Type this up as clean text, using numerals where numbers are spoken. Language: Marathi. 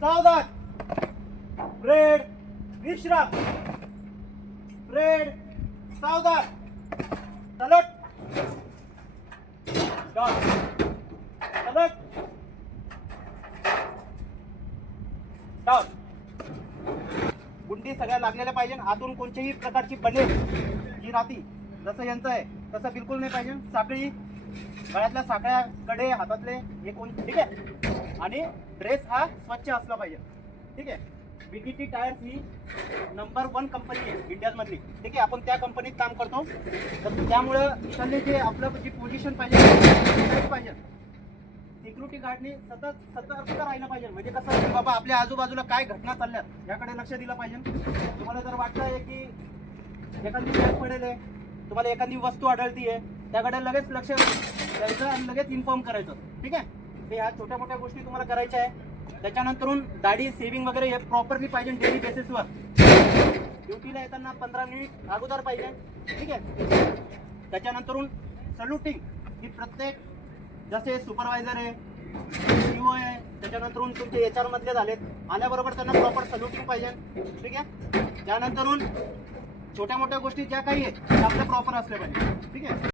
सावधान. ब्रेड विश्राम. ब्रेड सावधान. सलट. डॉट. सलट. डॉट. गुंडी सगळ्या लागलेल्या पाहिजे. आतून कोणत्याही प्रकारची बनेल जी राहती जसं यांचं आहे तसं बिलकुल नाही पाहिजे. साखळी गळ्यातल्या साखळ्याकडे हातातले हे कोण ठीक आहे. आणि ड्रेस हा स्वच्छ असला पाहिजे. ठीक आहे. बीटीटी टायर्स ही नंबर 1 कंपनी आहे इंडियामधली. ठीक आहे. आपण त्या कंपनीत काम करतो. तर त्यामुळं इथले जे आपलं जी पोझिशन पाहिजे सिक्युरिटी गार्डनी सतर्क राहिलं पाहिजे. म्हणजे कसं की बाबा आपल्या आजूबाजूला काय घटना चालल्यात याकडे लक्ष दिलं पाहिजे. तुम्हाला जर वाटतं आहे की एखादी बॅग पडेल आहे, तुम्हाला एखादी वस्तू आढळती आहे, त्याकडे लगेच लक्ष द्यायचं आणि लगेच इन्फॉर्म करायचं. ठीक आहे. तर ह्या छोट्या मोठ्या गोष्टी तुम्हाला करायच्या आहे. त्याच्यानंतरून दाढी सेव्हिंग वगैरे हे प्रॉपरली पाहिजे डेली बेसिसवर. ड्युटीला येताना 15 मिनिट अगोदर पाहिजे. ठीक आहे. त्याच्यानंतरून सल्युटिंग ही प्रत्येक जसे सुपरवायझर आहे, सीईओ आहे, त्याच्यानंतरून तुमचे HR मधले झालेत, आल्याबरोबर त्यांना प्रॉपर सल्युटिंग पाहिजे. ठीक आहे. त्यानंतरून छोट्या मोठ्या गोष्टी ज्या काही आहेत त्या आपल्या प्रॉपर असल्या पाहिजे. ठीक आहे.